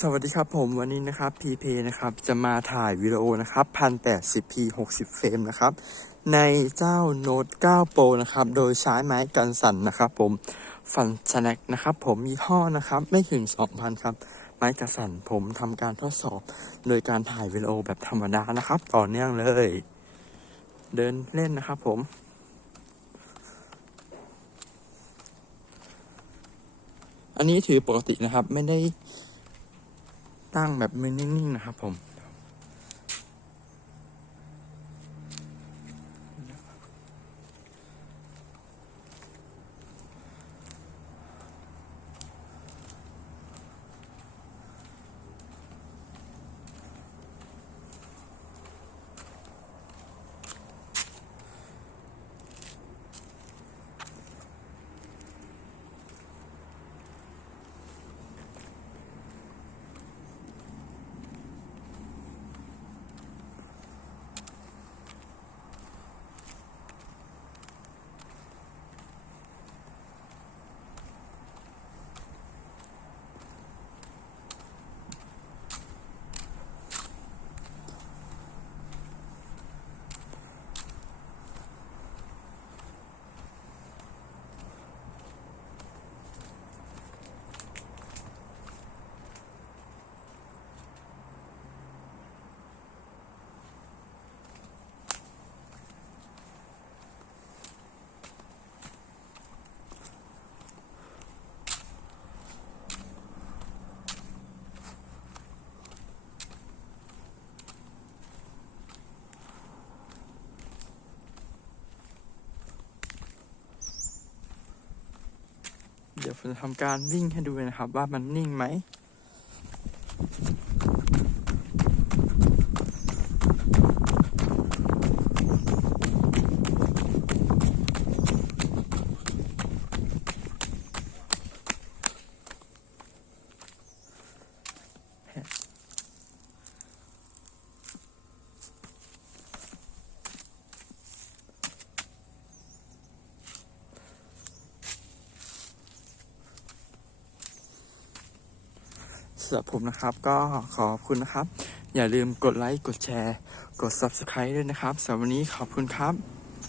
สวัสดีครับผมวันนี้นะครับ PP นะครับจะมาถ่ายวิดีโอนะครับ1080 p 60 เฟรมนะครับ ในเจ้า Note 9 Pro นะครับ โดยใช้ไม้กันสั่นนะครับ ผมฟันสแน็คนะครับ ผมยี่ห้อนะครับไม่ถึง 2,000 ครับ ไม้กันสั่นผมทำการทดสอบ โดยการถ่ายวิดีโอแบบธรรมดานะครับ ต่อเนื่องเลย เดินเล่นนะครับผมอันนี้ถือปกตินะครับ ไม่ได้ ตั้งแบบมือนิ่งๆนะครับผม จะทำการวิ่งให้ดูนะครับ ว่ามันนิ่งไหม สำหรับผมนะครับก็ขอบคุณนะครับ อย่าลืมกดไลค์ กดแชร์ กด Subscribe ด้วยนะครับสำหรับวันนี้ขอบคุณครับ